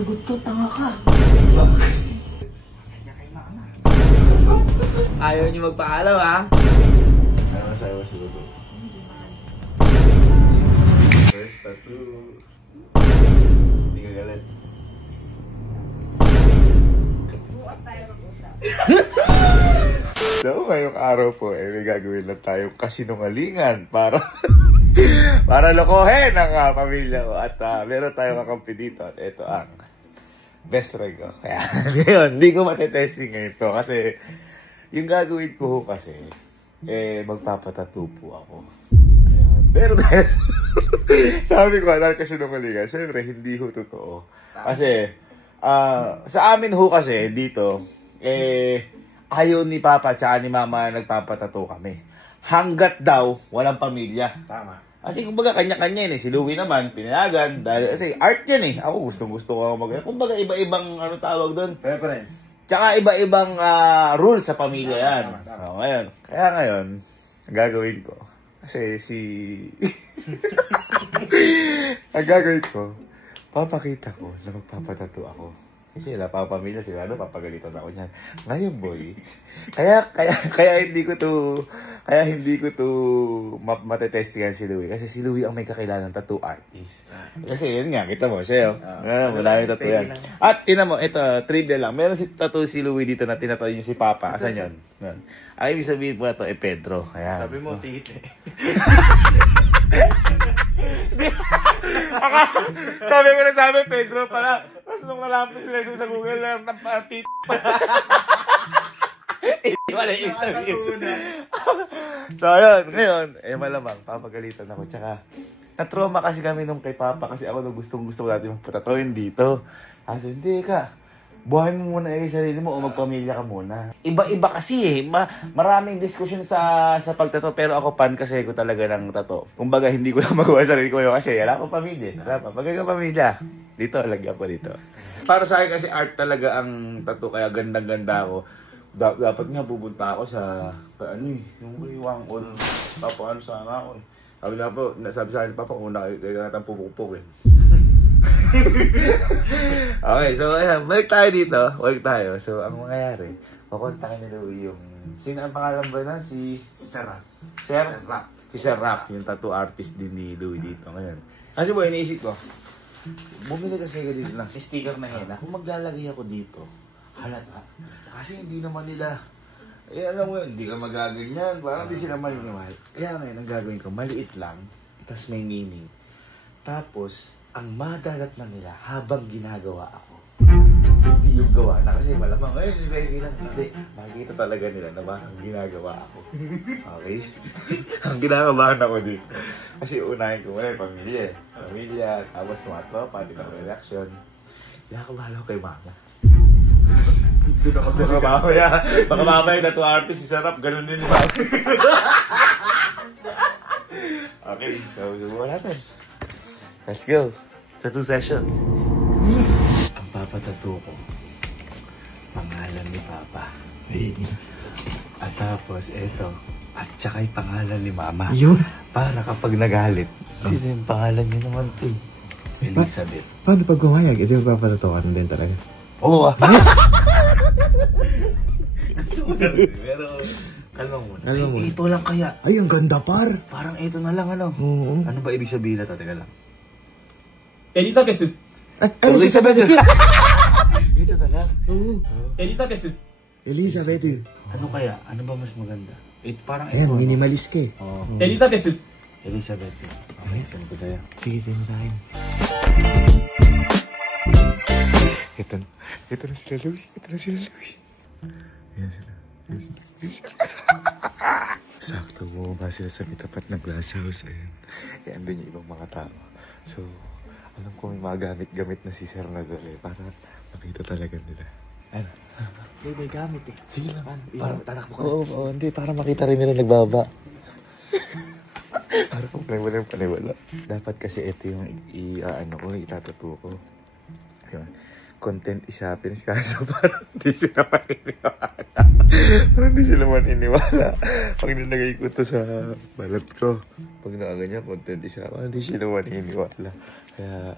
lagot to, tanga ka. Ayaw niyo magpaalam, ha? Ano masaya mo siguro? First tattoo. Hindi ka galit. Bukas tayo mag-usap. So, ngayong araw po, may gagawin na tayong kasinungalingan para para lokohin ang pamilya ko. At meron tayong kakampi dito. At ito ang best friend ko. Kaya ngayon, hindi ko matetesting ngayon to. Kasi yung gagawin ko kasi, magpapatattoo po ako. Pero dahil, sabi ko, dahil kasinungalingan, syempre, hindi ho totoo. Kasi, sa amin ho kasi, dito, ayaw ni Papa at ni Mama nagpapatattoo kami. Hanggat daw, walang pamilya. Tama. Kasi kumbaga kanya-kanya yun eh. Si Louie naman, pinayagan. Dahil, kasi art yan eh. Ako gusto ko mag... Kumbaga iba-ibang ano tawag doon. Preference. Tsaka iba-ibang rules sa pamilya yan. Tama. So, ngayon, kaya ngayon, ang gagawin ko. Kasi ang gagawin ko, papakita ko na magpapatattoo ako. Kasi wala pa pamilya, sigurado papagalitan ako niyan. Ngayon, boy, kaya hindi ko to matetestingan si Louie. Kasi si Louie ang may kakilanang tattoo artist. Kasi yun nga, kita mo, siya wala yung tattoo yan. At tinan mo, ito, trivia lang. Meron si tattoo si Louie dito na tinatato niyo si Papa. Asan yun? Ay, ibig sabihin po ito, Pedro. Kaya, Sabi mo, tingit eh. sabi ko na sabi, Pedro pala. Tapos nung nalampos sila sa Google na napatit. Hindi wala yung sabihin. So, ayun. Ngayon, malamang, papagalitan ako. Tsaka, na-trauma kasi kami nung kay Papa kasi ako nung gustong-gusto ko natin magpatatuin dito. Kasi, hindi ka. Buhayin mo muna yung sarili mo o magpamilya ka muna. Iba-iba kasi eh. Maraming diskusyon sa pagtato. Pero ako pan kasi ko talaga ng tato. Kumbaga hindi ko lang magawa sa sarili ko yun kasi wala akong pamilya. Pag ikaw pamilya, dito, lagyan ko dito. Para sa akin kasi art talaga ang tato. Kaya gandang-ganda ako. Dapat nga pupunta ako sa yung iwang ko. Papaano sana ako eh. Sabi sa akin, Papa, una kayo natang pupupok eh. Okay, so ayan, balik tayo dito. So, ang mangyayari, kukontakin ni Louie yung... Sino ang pangalan ba na? Si Sir Rap. Si Sir Rap, yung tattoo artist din ni Louie dito ngayon. Kasi boy, iniisip ko, bumili kasi ka dito ng sticker na hena. Kung maglalagay ako dito, halata. Kasi hindi naman nila... alam mo yun, hindi ka magaganyan. Parang hindi sila maniniwala. Kaya ngayon, ang gagawin ko, maliit lang, tapos may meaning. Tapos, ang madadatnan nila habang ginagawa ako. Hindi yung gawa na kasi malamang, si Becky lang. Hindi, makikita talaga nila na parang ginagawa ako. Okay? Ang ginagabahan ako dito. Kasi unahin ko muna yung pamilya. Tapos mga tropa, pati ng reaction. Kinakabahan ako kay Mama. Doon ako baka mamaya yung tattoo artist, si Sarap, ganun din yung Mama. Okay, so subukan natin. Let's go. Tattoo session. Ang papatattoo ko, pangalan ni Papa. At tapos, eto. At saka yung pangalan ni Mama. Yun? Para kapag nagalit, sino yung pangalan niya naman to? Elizabeth. Paano pag gumayag? Ito yung papatatukan din talaga. Oo Gusto mo na rin, pero... Kalma muna. Ito lang kaya. Ay, ang ganda par. Parang ito na lang, ano? Oo. Ano ba ibig sabihin na ito? Teka lang. Elizabeth. Elizabeth! Ito na lang. Oo. Elizabeth. Elizabeth. Ano kaya? Ano ba mas maganda? Parang ito. Ayan, minimalist ka eh. Oo. Elizabeth. Elizabeth. Okay, saan ko sa'yo? Sige, din sa akin. Ito na sila Louie. Ayan sila. Sakto bumaba sila sa tapat ng glass house. Ayan din yung ibang mga tao. So, alam ko may mga gamit-gamit na si Sir na doon para makita talaga nila. Ano? May gamit eh. Sige lang. Tanak mo ka. Oo, hindi. Para makita rin nila nagbaba. Para kung paniwala. Dapat kasi ito yung itatato ko. Diba? Content is happiness. Kaso parang hindi sila maniniwala. Pag nilagay ko ito sa balat ko, pag nakaganyan, content is happiness. Hindi sila maniniwala. Kaya,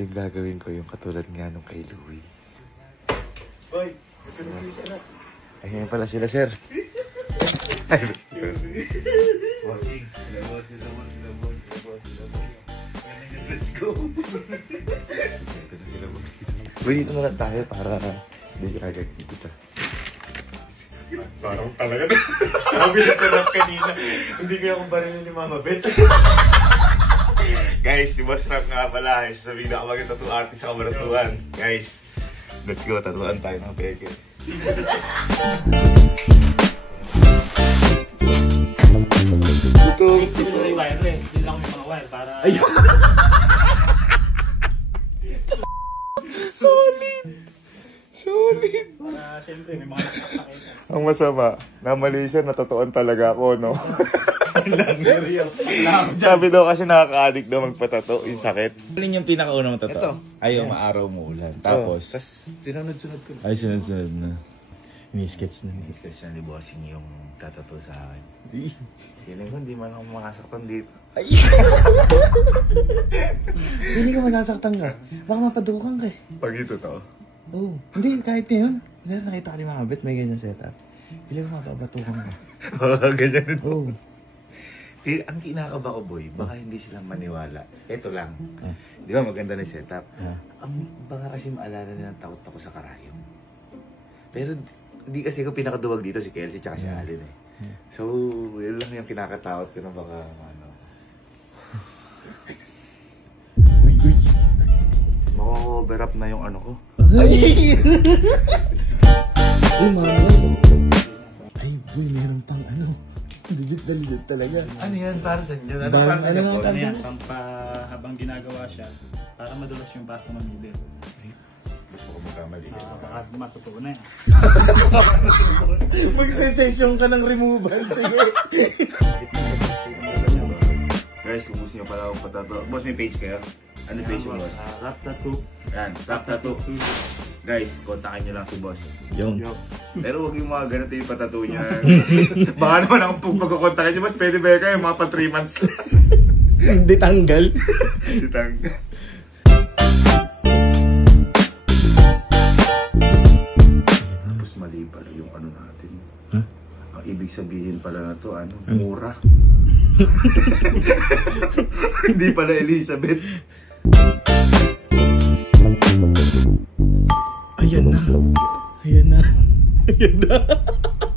Yung gagawin ko yung katulad nga nung kay Louie. Boy, ayan pala sila, sir. Bossing. Let's go. Boy, dito na lang tayo para hindi agad kita. Parang talaga na. Sabi na tanap kanina. Hindi kaya akong barilin ni Mama Bet. Guys, si Boss Rap nga pala. Sasabihin na ako mag-tattoo artist sa Kamaratuan. Guys, let's go. Tatuan tayo ng peke. Ito. Hindi na yung wireless. Hindi lang yung mga wire para... Ayun! Solid! Solid! Para syempre may mga nasasakit. Ang masama, na Malaysia, natatuan talaga ako, no? Sabi daw kasi nakaka-addict daw magpatato, yung sakit. Alin yung pinakaunang tato? Ito. Ay, yung maaraw mo ulan. Tapos? Tapos, tinunod-sunod ko. Ay, sunod-sunod na. Ini-sketch na. Sketch na ni Bossing yung tatato sa akin. Feeling ko, hindi man ako makasaktan dito. Hindi ka masasaktan ka. Baka mapadukan ka eh. Pag ito to? Oo. Hindi, kahit ngayon. Kaya nakita ko ni Mama Bet, may ganyan setup. Pili ko mapapatukan ka. Ganyan din. Oo. Ang kinakaba ko, boy, baka hindi sila maniwala. Ito lang. Di ba maganda na yung setup? Baka kasi maalala nilang takot ako sa karayom. Pero hindi kasi ako pinakaduwag dito si Kelsey tsaka si Alin eh. So, yun lang yung kinakatakot ko na baka ano. Uy, uy. Mako-cover up na yung ano ko. Ay! Uy, Mama. Ay, boy, meron pang ano. Legit na legit talaga. Ano yan? Para sa inyo? Ano Bang- para sa ano inyo? nga boss? Ano yan? Habang ginagawa siya, para madulas yung pasta ng bibig. Gusto ko magkamali. Baka matutuo na yan. Mag-sensation ka ng removal. Sige. Guys, kung gusto nyo pala akong patato. Boss, may page kayo? Ano page yung boss? Rap tattoo. Yan, Rap Tattoo. Guys, kontakin nyo lang si boss. Yung. Pero huwag yung mga ganito yung patato niya. Baka naman ako pagkakontakin nyo, boss, pwede ba kayo mga pa 3 months? Hindi tanggal. Ditang. Tapos mali pala yung ano natin. Huh? Ang ibig sabihin pala na to, ano, mura. Hindi pala Elizabeth. Ayan na. Ayan na. Ayan na.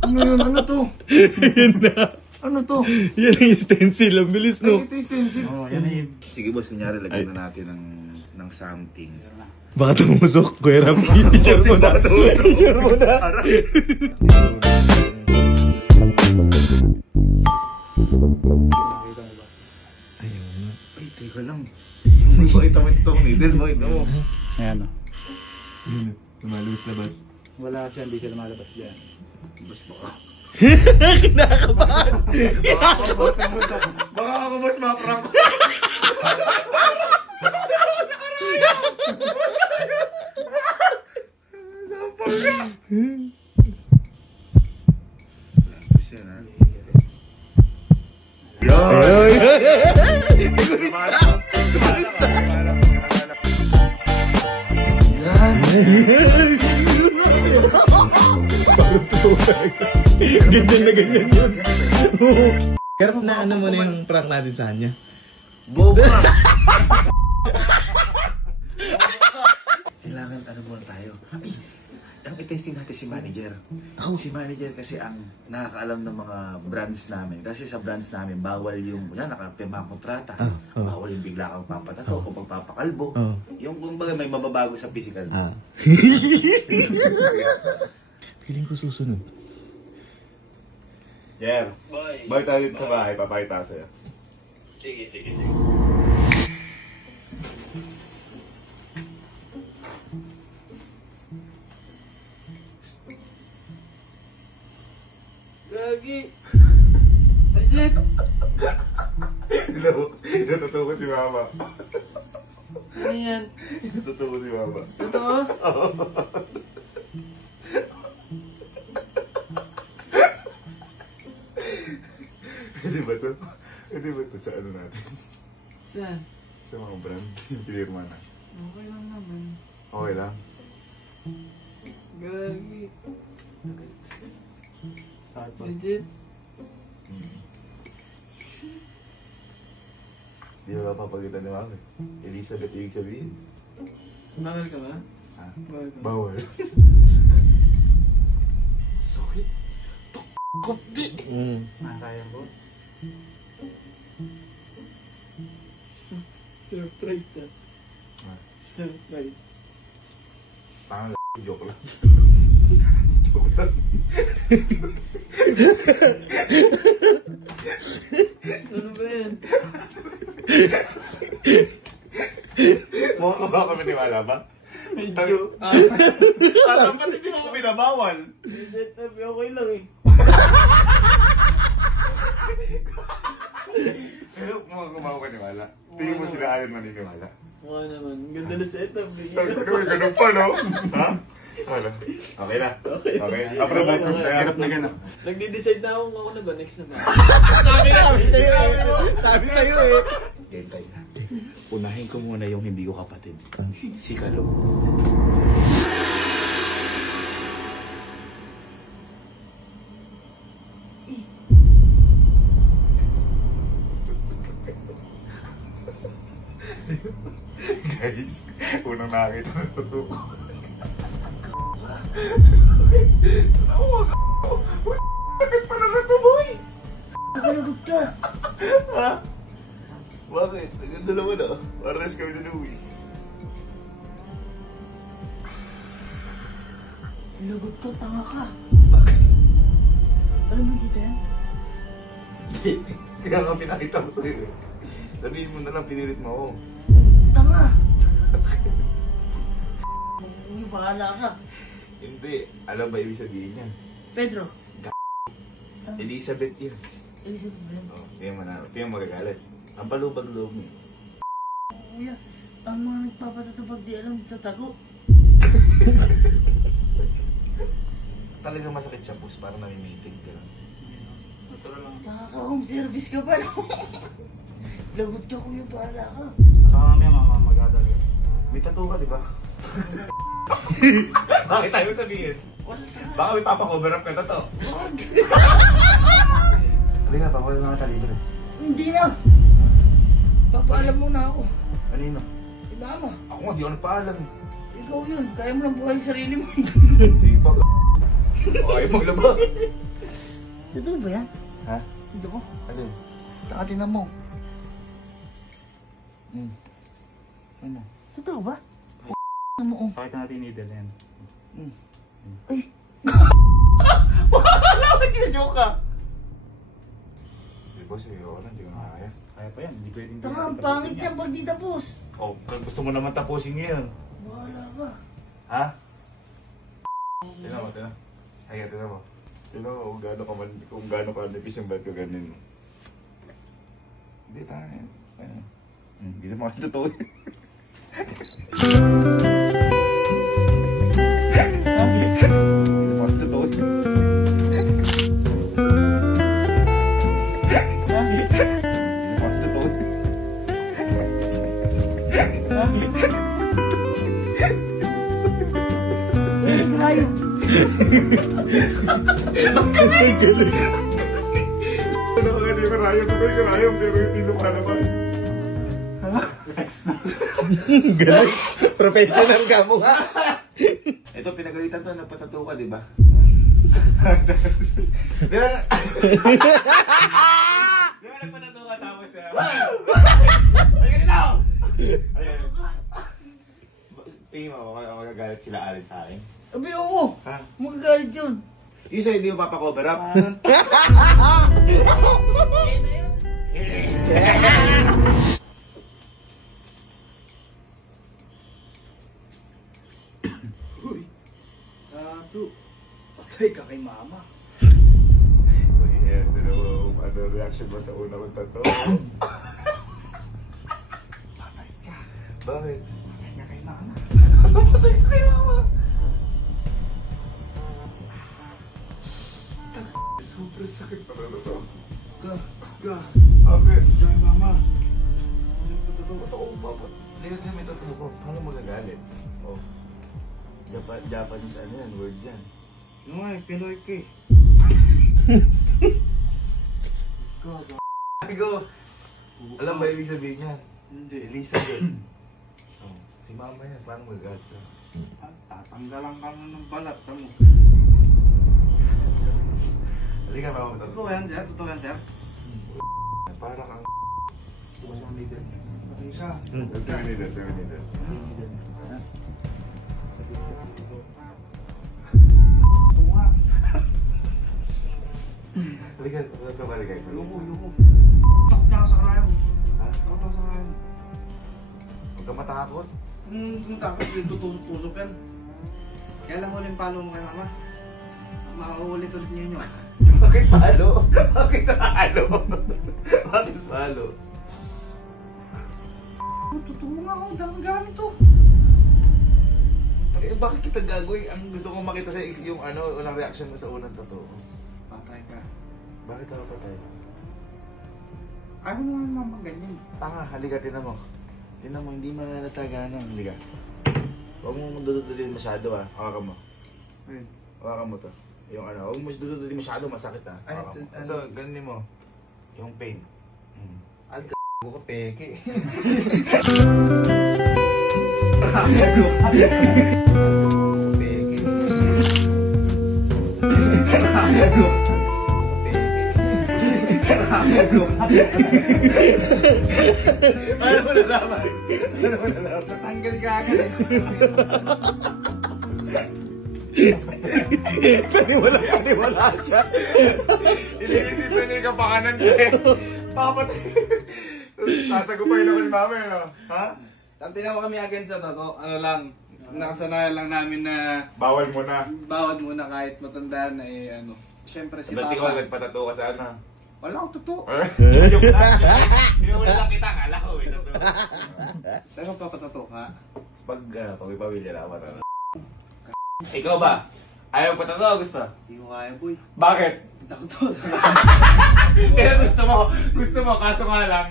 Ano yun? Ano to? Ayan na. Ano to? Yan yung stencil. Ang bilis, no? Ito yung stencil. Oo, yan ay... Sige boss, kunyari lagyan na natin ng something. Baka tumusok. Kuya Ram. I-share mo na. I-share mo na. Ayun na. Ay, teka lang. Bakita mo itong needle, bakita mo. Ayan o. Yun. Tumalabas labas. Wala siya, hindi siya lumalabas dyan. Boss, baka. Kinakabahan. Baka ako boss, ma-prank ko. Ganyan na ganyan yun. Pero na ano mo na yung prank natin sa kanya? Bobo ka! Kailangan ano muna tayo. Ay, ang i-testing natin si manager. Si manager kasi ang nakakaalam ng mga brands namin. Kasi sa brands namin, bawal yung, yan, nakapirma kontrata. Bawal yung bigla kang papatato o pagpapakalbo. Yung kumbaga may mababago sa physical. Feeling ko susunod. Jer, balik tayo dito sa bahay, papakita ko sa'yo. Sige. Gagi! Legit! Natutuwa ko si mama. Ano yan? Natutuwa ko si mama. Totoo? Hindi ba to? Hindi ba to sa ano natin? Saan? Sa mga brand, yung pinirma na. Okay lang naman. Okay lang. Gagi. Tapos, Legit. Di ba papagitan ni Mami? Elizabeth, ibig sabihin. Bawal ka ba? Ha? Bawal ka. Bawal. Sorry. Kopdi. nakakaya boss. Surprise ka. Ah. Surprise. Tangan joke lang. Joke lang. Ano ba yan? Mukha ka ba kami niwala ba? Medyo. Alam ba't hindi mo ako binabawal? Set up, okay lang eh. Pero mukha ka niwala. Tingin mo sila ayaw maniniwala. Mukha naman. Ganda na setup eh. Ganun pa, no? Ha? Wala. Okay na. Okay. Approve na approve sa'yo. Ganap na ganap. Nagde-decide na ako kung ako na ba next na ba. Sabi kayo eh. Game tayo na. Unahin ko muna yung hindi ko kapatid. Si Kalo. Guys, unang nakakita ng totoo. Bakit pa na ito, boy? Nakalagot ka. Ha? Bakit? Ang ganda naman ah. Pares kami na Louie. Lagot ka, tanga ka. Bakit? Alam mo dito yan? Kaya nga pinakita ko sa'yo eh. Sabihin mo na lang, pinilit mo ako. Tanga. May bahala ka. Hindi. Alam ba ibig sabihin niya? Pedro. Elizabeth yun. Elizabeth ba yan? Oh, tingnan mo na. Tingnan mo magagalit. Ang palubag-loob mo eh. Kuya, ang mga nagpapatatubag di alam sa tago. Talagang masakit siya, boss. Parang nami-meeting ka lang. Natural lang. Nakaka-home service ka ba? Lagot ka kuya, bahala ka. Saka mamaya mamamagada lang. May tattoo ka, di ba? Bakit tayo sabihin? Wala ka. Baka may papakover up ka na to. Halika, papakover na kita libre. Hindi na. Papaalam mo na ako. Kanino? Mama, Ako nga, di ako nagpaalam eh. ikaw yun. Kaya mo lang buhay yung sarili mo. Di pa ka. Okay, maglaba. Totoo ba yan? Ha? Hindi ko. Alin? Takatin mo. Ano? Totoo ba? Ano mo? Pakita natin yung needle yan. Ay, Wala ka, joke ka. Di ba, sige ako lang, di ko na kaya. Kaya pa yan, hindi pwedeng tanga, ang pangit yan pag di tapos. Oh, gusto mo naman tapusin ngayon. Bahala ka. Ha? Tignan mo, tignan. Ay, tignan mo. Tignan mo kung gaano ka nipis yung ba't ko ganun. Hindi, tayo yan. Ayan. Hindi naman kasi totoo yun. Hindi naman kasi totoo yun. Hindi naman kasi totoo yun. Grayo. Ano ka hindi ko rayong, tuloy ko rayong, pero hindi lumalabas. Galing. Professional ka mo ha. Ito, pinagalitan to, nagpatato ka, di ba? Di ba? Di ba nagpatato ka tapos siya? Ay, ganito! Ayan. Tingin mo, magagalit sila Alin sa akin. Abi, oo. Ha? Magagalit yun. Yung sa'yo, hindi mo papakover up? Uy. Tato. Patay ka kay mama. Ayan, ano reaction mo sa una kong tato? Patay ka. Bakit? Patay ka kay mama. Patay ka kay mama. Sobrang sakit pa na to. Ka. Okay. Kay mama. Totoo ba? Hindi kasi may totoo ko. Paano galit. Oh. Japanese ano yan, word yan. No nga, Pinoy ka eh. Go! Alam ba ibig sabihin niya? Hindi. Elizabeth. Oh, si mama yan, parang magalit siya. Tatanggalan ka na ng balat. Tamo. Halika, mama. Totoo yan, sir? Totoo yan, sir? Parang ang... Isa. Terminator. Tunga. Halika, balik kayo. Yuko. Takot niya ako sa karayo. Ha? Takot ako sa karayo. Huwag ka matakot. Kung takot, tutusok yan. Kaya lang huling palo mo kay mama. Makaulit ulit niyo nyo. Bakit palo? Bakit palo? Bakit palo? Totoo nga ako, daming gamit to. Eh, bakit kita gagawin? Ang gusto kong makita sa yung ano, unang reaction mo sa unang totoo. Patay ka. Bakit ako patay? Ayaw mo naman mama ganyan. Tanga, halika, tinan mo. Tinan mo, hindi mananataganan. Halika. Huwag mo dududulin masyado ha. Hawakan mo. Ayun. Hawakan mo to. Yung ano, huwag mo dududulin masyado, masakit ha. Ay, Hawakan mo. ito, Ito, ganin mo. Yung pain. Ang ko peke. Ano mo nalaman? Ano mo nalaman? Tanggal ka agad eh. Paniwala siya. Iniisip na niya yung kapakanan siya. Papatay. Sasagupayin ako ni mama yun, no? Ha? Tantinan mo kami again sa to. Ano lang, nakasanayan lang namin na Bawal mo na. bawat muna kahit matanda na eh ano. Siyempre si Dati ko, Papa. nagpatato ka sa ano. Wala akong totoo. Joke lang. Minula lang kita, kala ko. Pero papatato ka. Pag pamilya lang, matanda. Ikaw ba? Ayaw patato o gusto? Hindi ko kaya boy. Bakit? Takot to. Pero gusto mo, kaso nga lang.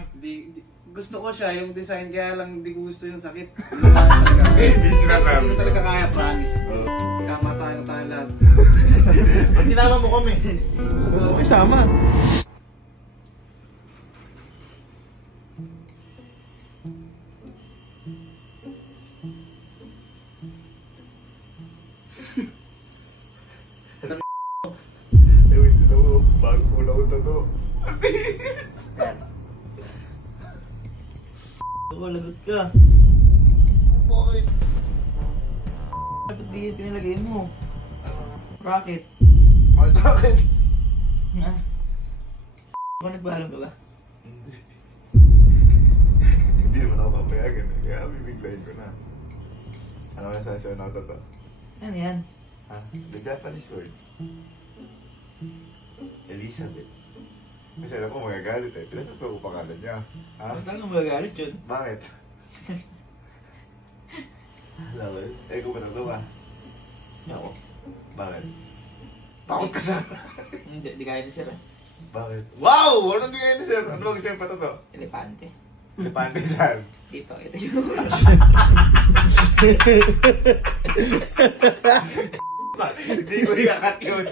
Gusto ko siya, yung design kaya lang hindi ko gusto yung sakit. Hindi ko talaga kaya, promise. Kamatayan na tayo lahat. Pag sinama mo kami. Okay, sama. Wait, bago ko lang ito, no? Ako, lagot ka. Bakit? Ba't di pinalagay mo? Rocket. Bakit? Ha? Ako nagbahalam ka ba? Hindi naman ako papayagan eh. Kaya bibiglayin ko na. Ano ka sa ano to? Ano yan? Ha? The Japanese word. Elizabeth. Kasi alam ko magagalit eh. Pinatuto ko pangalan niya. Ha? Basta nang magagalit yun. Bakit? Alam mo, eh kung patatuto ka. Ako. Bakit? Takot ka sa... Hindi kaya ni sir eh. Bakit? Wow! Ano di kayo ni sir? Ano ba gusto yung patatuto? Elepante. Elepante saan? Dito, ito yung Hindi ko iakat yun.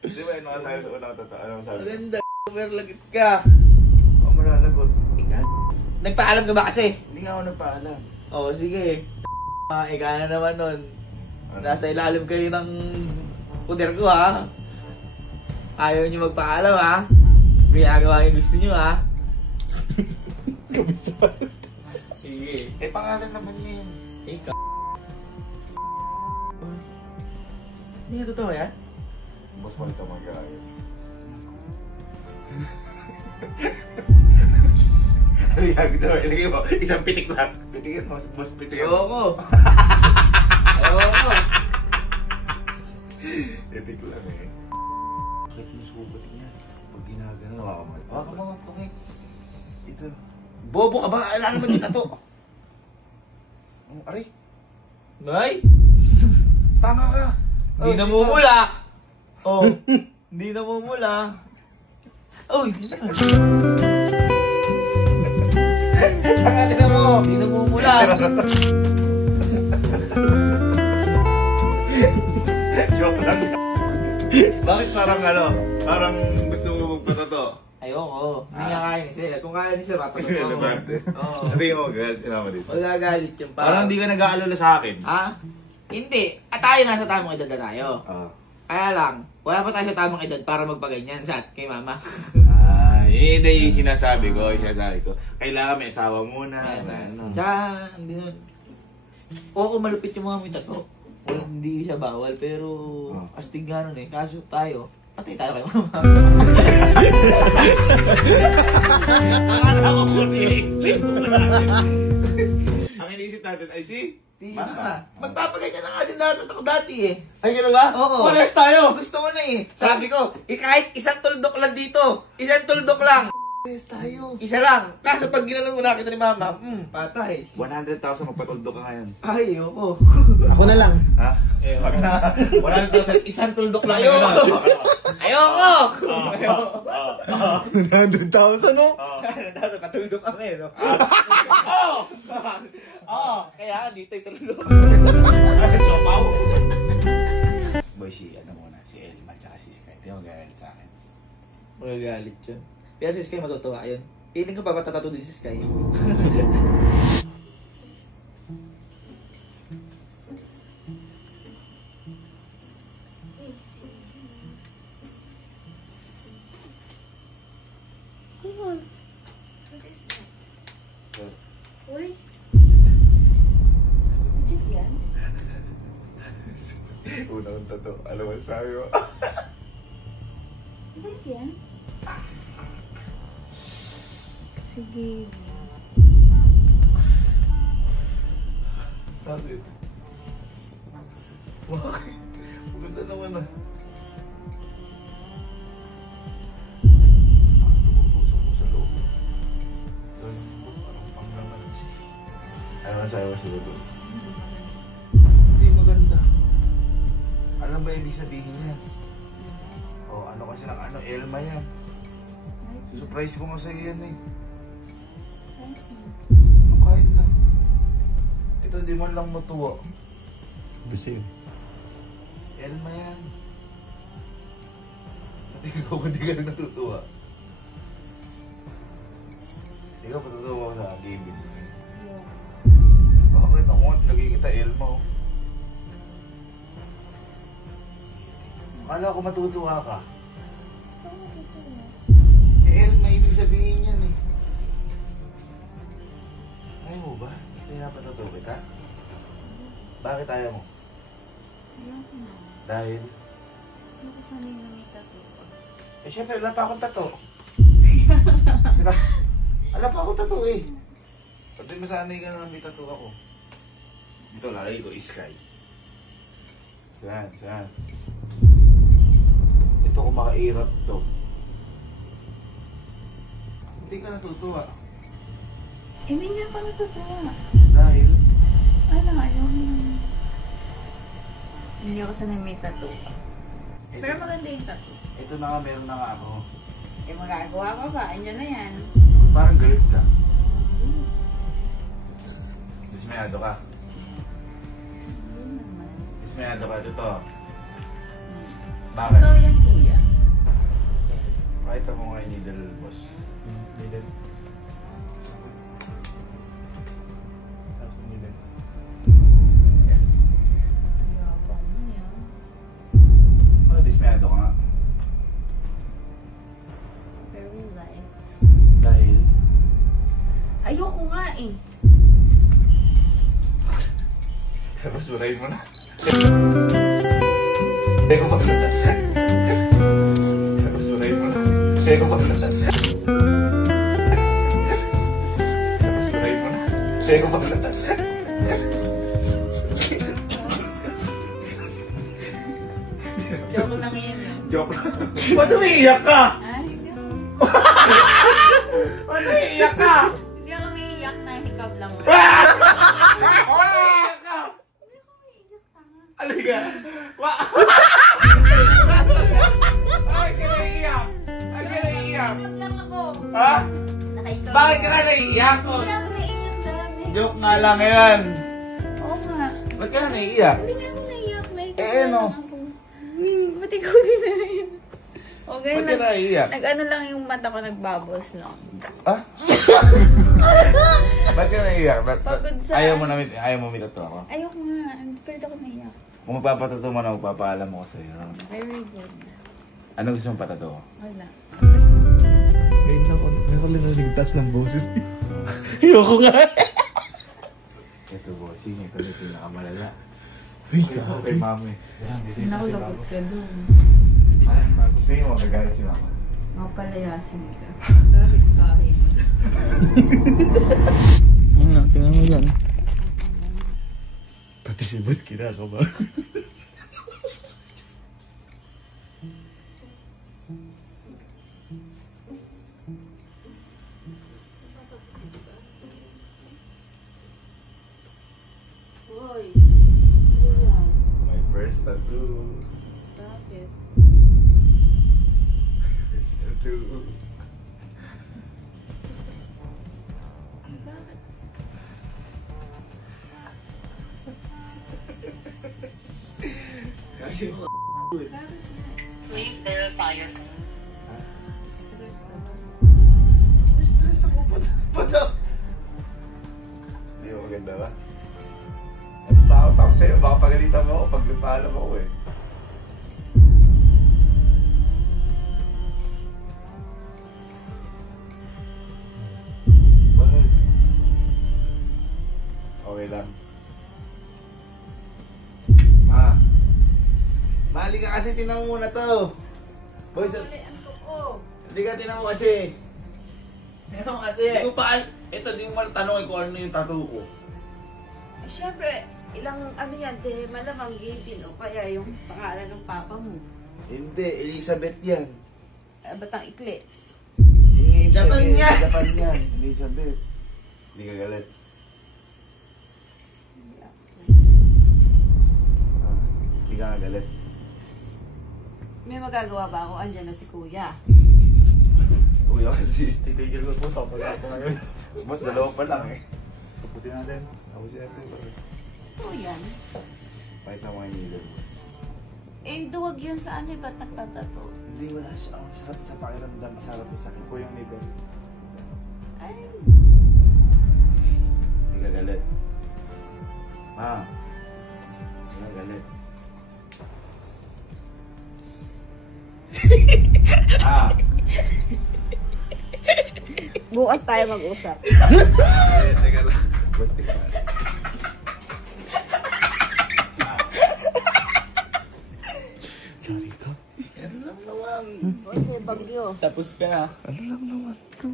Di ba, ano ka sa'yo sa unang totoo? Ano sabi? maganda. Pero lagit ka. Ako malalagot. Nagpaalam ka ba kasi? Hindi nga ako nagpaalam. Oo, sige. Ika na naman nun. Nasa ilalim kayo ng puder ko ha. Ayaw nyo magpaalam ha. Ginagawa yung gusto nyo ha. Sige. Eh, pangalan naman niya yun. Ikaw. Hindi nga totoo yan? Mas malita mag-aayos. Ilagay mo, isang pitik lang. Pitikin mo, mas pitikin mo. Ayoko. Ayoko. Pitik lang eh. Bakit yung sugot niya? Pag ginagano, hawakan mo nga pangit. Ito. Bobo ka ba? Alam naman kita to. Aray, Nay? tama ka. Hindi namumula. Oh. Hindi namumula. Uy. Tanga din mo. Hindi namumula. Joke lang. Bakit parang parang gusto mo magpatato? Ayoko. Hindi nga kaya ni Sir. Kung kaya ni Sir, Kasi papatuto ako. relevante. Oo. Hindi mo magalit sinama dito. Magagalit yung Parang hindi ka nag-aalala sa akin. Ha? Hindi. At tayo nasa tamang edad na tayo. Kaya lang, wala pa tayo sa tamang edad para magpaganyan sa kay mama. Hindi yung sinasabi ko. Kailangan may asawa muna. Tsaka, hindi naman. Oo, malupit yung mga may tato. Hindi siya bawal, pero astig nga nun eh. Kaso tayo, patay tayo kay mama. Akala ko kung i-explain mo na natin. Ang iniisip natin ay si Mama. Magpapaganyan na nga din natin ako dati eh. Ay, gano'n ba? Oo. Pares tayo! Gusto ko na eh. Sabi ko, kahit isang tuldok lang dito. Isang tuldok lang. Pares tayo. Isa lang. Kaso pag ginanong mo nakita ni mama, patay. 100,000 magpatuldok ka ngayon. Ay, ayoko. Ako na lang. Ha? 100,000, isang tuldok lang. Ayoko! Ayoko! 100,000 no? Nasa patuldok ka ngayon, no? Kaya dito yung tuldok. Boy, si Elma tsaka si Sky. Hindi mo gagalit sa akin. Magagalit yun. Pero si Sky matutuwa yun. Piling ko papatatato din si Sky. What is that? Uy. Legit yan? Unang tato. Alam mo, sabi mo. Legit yan? Sige. Bakit? Bakit? Maganda naman ah. Tumupusok mo sa loob. Parang panglaman siya. Ano masabi mo sa loob? Hindi maganda. Alam ba ibig sabihin niya? O ano kasi ng Elma yan. Surprise ko nga sa'yo yan eh. Ano kahit na? Ito di man lang matuwa. Busin. Elma yan. Pati ikaw kung di ka na natutuwa. Ikaw patutuwa ko sa David. Bakit ako nga naging kita Elma oh. Akala ko matutuwa ka. Elma ibig sabihin yan eh. Ayaw mo ba? Pinapatutuwa kita? Bakit ayaw mo? Ayoko na. Dahil? Ayoko sanay na may tattoo pa. Eh syempre, wala pa akong tato. Wala pa akong tato eh. Pati masanay ka na may tato ako. Dito lagay ko, Sky. Saan? Ito kung maka-irap to. Hindi ka natutuwa. Hindi nga pa natutuwa. Dahil? Ayoko na. Hindi ako sanay may tattoo pa. Pero maganda yung tattoo. Ito na nga, meron na nga ako. Eh magagawa ko ba? Andiyan na yan. Parang galit ka. Dismayado ka. Hindi naman. Dismayado ka. Ito. Ito Bakit? yan kuya. Kahit ako nga yung needle, boss. Needle. Yabang niya. Ano, dismayado ka nga? Very light. Dahil? Ayoko nga eh. Tapos burahin mo na. Teko ba? Tapos burahin mo na. Teko ba? Tapos burahin mo na. Teko ba? Joke lang yan eh. Joke lang. Ba't umiiyak ka? Ah, hindi ako. Ba't umiiyak ka? Hindi ako umiiyak na hikab lang. Umiiyak ka? Hindi ako umiiyak tanga. Aliga. Ay, ka naiiyak. Ay, ka naiiyak. Hikab lang ako. Ha? Nakaikab. Bakit ka naiiyak? Hindi ako naiiyak dami. Joke nga lang yan. Oo nga. Ba't ka na naiiyak? Hindi nga ako naiyak. May ano? Ba't ikaw din naiyak? Okay, Ba't ka naiiyak? nag-ano lang yung mata ko, nagbubbles lang. Ah? Ba't ka naiiyak? Pagod sa- Ayaw mo mitato ako? Ayoko nga. Pilit ako naiyak. Kung magpapatato mo na, magpapaalam ako sa'yo. Very good. Ano gusto mong patato? Wala. Ngayon lang ako naliligtas ng boses. Ayoko nga. Ito, bossing. Ito na yung pinakamalala. Uy, Ito kay mami. Nakulakot ka doon. Tingin mo, magagalit si mama. Mapalayasin ka. Bakit kahit mo? Ayun na, tingnan mo yan. Pati si boss kinakaba. Uy. My first tattoo. Bakit? First tattoo. Kasi Please verify your stress ako pa. Hindi mo maganda ba? Takot ako sa'yo, baka pagalitan mo ako pag nagpaalam ako eh. Bakit? Okay lang. Mali ka kasi, tinan mo muna to. Boys, hindi ka tinan mo kasi. Tinan mo kasi. Di ko pa, ito, di mo tanong kung ano yung tattoo ko. Siyempre, ilang ano yan, malamang Gavin o kaya yung pangalan ng papa mo. Hindi, Elizabeth yan. Ba't ang ikli? Japan yan! Japan yan, Elizabeth. Hindi ka galit. Hindi ka galit. May magagawa ba ako? Andyan na si kuya. Si Kuya kasi. Titigil ko po sa pag ako ngayon. Mas dalawa pa lang eh. Tapusin natin. Tapos natin, boss. Ito yan. Pakita mo yung needle, boss. Eh, duwag yan sa ano, ba't nagpatato? Hindi, wala siya. Ang sarap sa pakiramdam. Masarap yung sakit. Po yung neighbor. Ay, Hindi ka galit. Hindi ka galit. bukas tayo mag-usap. Teka lang. Boss, teka lang. Charito. Yan lang naman. Okay, bagyo. Tapos ka na. Ano lang naman to?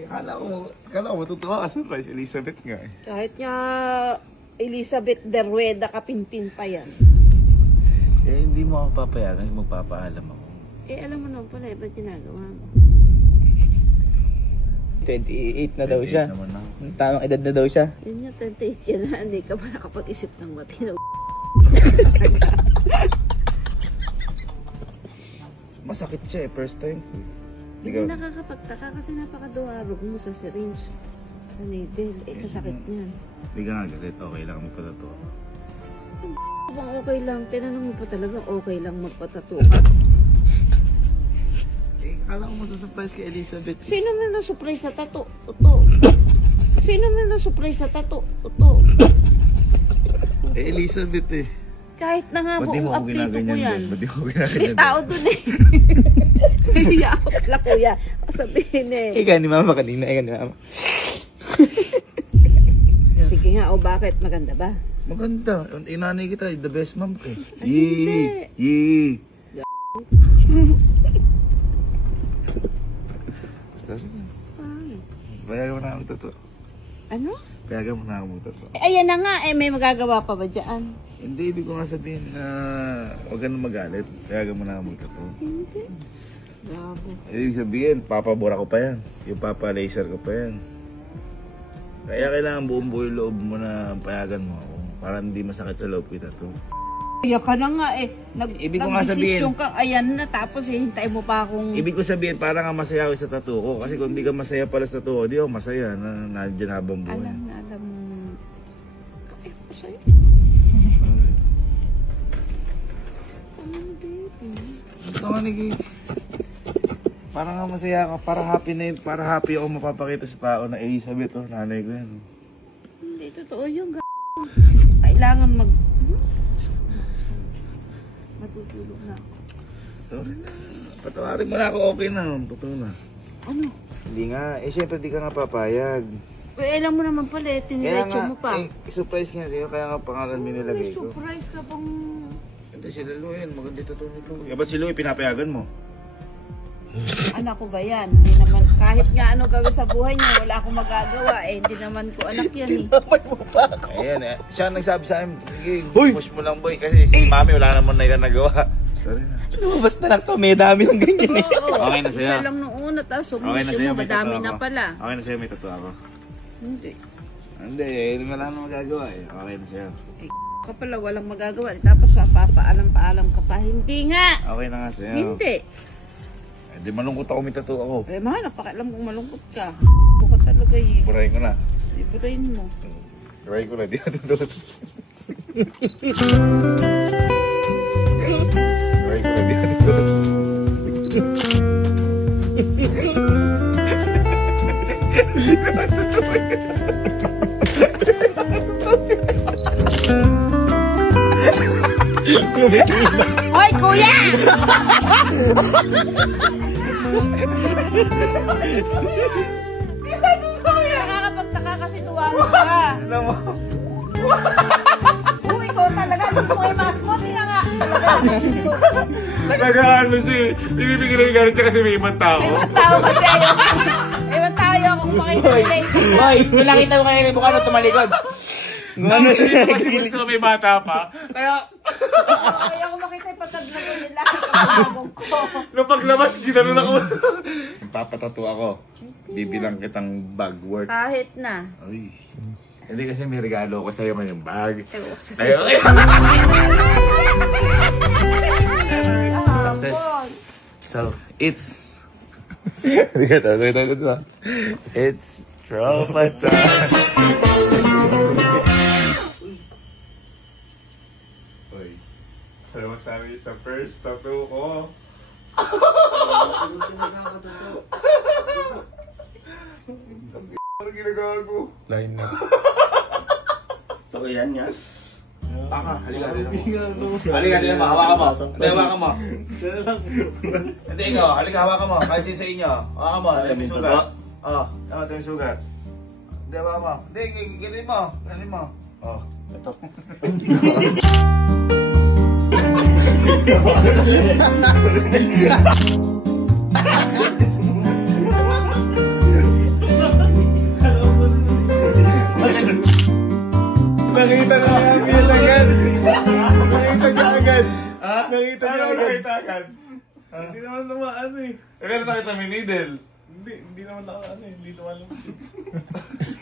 Akala ko matutuwa ka surprise Elizabeth nga eh. Kahit nga Elizabeth de Rueda kapinpin pa yan. Eh, hindi mo ako papayagan kung magpapaalam ako. Eh, alam mo naman pala, ba't ginagawa mo? 28 na daw siya. 28 naman ako. Tamang edad na daw siya. Yun nga, 28 yan na, hindi ka pa nakapag-isip ng matino. Masakit siya eh, first time. Hindi nakakapagtaka kasi napakaduwarog mo sa syringe. Sa needle, eh kasakit niyan. Hindi ka nga galit, okay lang magpatato ako. Bang okay lang, tinanong mo pa talagang okay lang magpatato ka. Eh, akala ko masusurprise kay Elizabeth. Sino na na-surprise sa tato? Ito. Sino na na-surprise sa tato? Ito. Eh, Elizabeth eh. Kahit na nga Ba't di mo buong ako update ko ginaganyan yan. din? Ba't di mo ako May ginaganyan tao dun eh. Hiya ako kala kuya. Sabihin eh. Ika ni mama kanina. Ika ni mama. Sige nga, o bakit? Maganda ba? Maganda. Inanay kita, the best mom ko. hindi. Yee! Payagan mo na ako ito. Ano? Payagan mo na ako ito. Eh, ayan na nga, eh may magagawa pa ba dyan? Hindi, ibig ko nga sabihin na huwag ka na magalit. Payagan mo na ako ito. Hindi. Gabo. Ibig sabihin, papabura ko pa yan. Yung papa-laser ko pa yan. Kaya kailangan buong buo yung loob mo na payagan mo ako. Para hindi masakit sa loob kita to. Iyak ka na nga eh. Ibig ko nga sabihin- Nagdesisyon ka, ayan na, tapos hintay mo pa akong... Ibig ko sabihin, parang nga masaya ako sa tattoo ko. Kasi kung hindi ka masaya pala sa tattoo ko, di ako masaya na nandiyan habang buhay. Alam mo. Ay, masaya. Ito nga ni Gay. Parang nga masaya ka, para happy na yun, para happy ako mapapakita sa tao na Elizabeth, oh, nanay ko yan. Hindi, totoo yung kailangan matutulog na ako. Sorry na. Patawarin mo na ako, okay na. Totoo na. Ano? Hindi nga. Eh, syempre di ka nga papayag. Alam mo naman pala, tiniretso mo pa. surprise nga sa'yo. Kaya nga pangalan mo May nilagay ko. surprise ka pang... Hindi, sila Louie. Maganda totoo ni Louie. Ba't si Louie pinapayagan mo? Anak ko ba yan? Hindi naman, kahit nga ano gawin sa buhay niya, wala akong magagawa eh. Hindi naman ko anak yan eh. Ayan eh. Siya ang nagsabi sa akin, sige, push mo lang boy. Kasi si mami wala naman na yung nagawa. Sorry na. Lumabas na lang to, may dami ng ganyan eh. Oo, Okay na sa'yo. isa lang nung una, tapos Okay na sa'yo, mo, may madami tattoo na ako. pala. Okay na sa'yo, may tattoo ako. Hindi. Hindi, wala na magagawa eh. Okay na sa'yo. Ka pala, walang magagawa. Tapos papaalam-paalam ka pa. Hindi nga. Okay na nga sa'yo. Hindi. Eh, di malungkot ako, may tattoo ako. Eh, mahal, napakialam kung malungkot ka. Buka talaga eh. Burahin ko na. Iburahin mo. Burahin ko na, di natin doon. Burahin ko na, di natin doon. Hoy, kuya! Nakakapagtaka kasi tuwalo ka. Alam mo, Uy, ikaw talaga. Hindi mo i-mask mo. Hindi na nga. nag-ano siya. Bibigyan ng galit siya kasi may ibang tao. Ibang tao kasi ayaw. Ibang tao ayaw kung makita nila. Hoy, kung nakita mo kanina yung mukha na tumalikod. Ano siya? Kasi may bata pa. Kaya, Ayaw kung makita yung pataglago nila. Kapagabog ko. nung paglabas, ginanon ako. Papatato ako. Bibilang kitang bag worth. Kahit na. Uy. Hindi kasi may regalo ko sa'yo ngayong bag. Success. So, it's... It's Tropa time. Uy. Ano masabi sa first tattoo ko? Ano ginagawa ko? Line na. So, yan nga. Baka, halika dito mo. Halika dito mo, hawakan mo. Hindi, hawakan mo. Hindi, ikaw, halika, hawakan mo. Kasi sa inyo. Hawakan mo, ito yung sugat. Oo, ito yung sugat. Hindi, hawakan mo. Hindi, gilin mo. Gilin mo. Oo, ito. Nakita na yan, yan agad. Nakita niya agad. Ha? Nakita niya Ano agad. nakita agad? Hindi naman namaan eh. Pero nakita mo yung needle. Hindi naman nakaan eh. Hindi naman naman.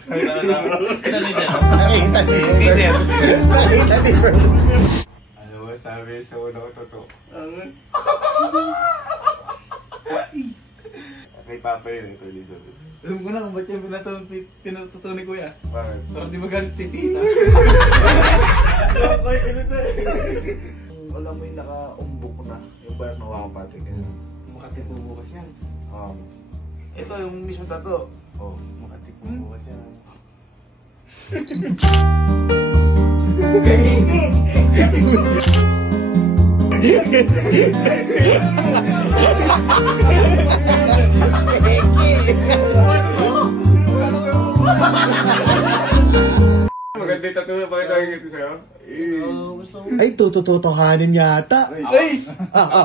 Nakita na lang. Nakita needle. Ano ba sabi sa una ko totoo? Kay Papa yun ito, Elizabeth. Alam ko na kung ba't yung pinatuto ni Kuya. Bakit? Para di magalit si Tita. Wala mo yung naka-umbok na. Yung barak na wakapatik. Makati po bukas yan. Ito yung mismo tato. Oh. Makati po bukas yan. Maganda yung tato na pakita ko ito sa'yo. Ay, tututohanin yata. Ay!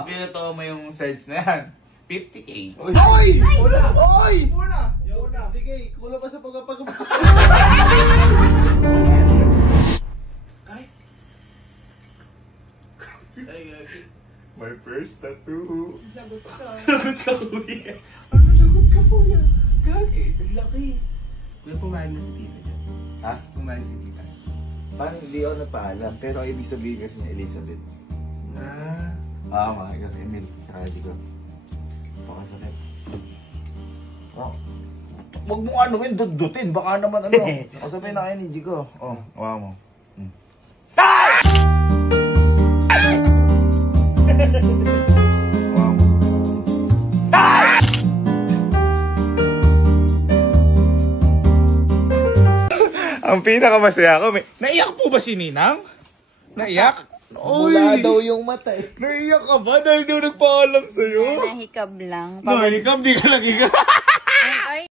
Pinatoo mo yung search na yan. 50K. Oy! Wala! Oy! Wala! Wala! Sige, kulang pa sa pagpapasok. My first tattoo. Lagot ka, Kuya. Ano lagot ka, Kuya? Gagi. Laki. Kuya, pumahin na si Tita dyan. Ha? Pumahin si Tita. Paano hindi ako napaalam? Pero ang ibig sabihin kasi niya Elizabeth. Mga kaibigan, Emil. Kaya ko. Pakasakit. Oh. Huwag mo ano yun, dudutin. Baka naman ano. O sabihin na kayo ni Jigo. Oh, hawa mo. Ang pinakamasaya ko, naiyak po ba si Ninang? Naiyak? Mula daw yung mata eh. Naiyak ka ba dahil di ako nagpaalam sa'yo? Nahikab lang. Nahikab, di ka nagikab.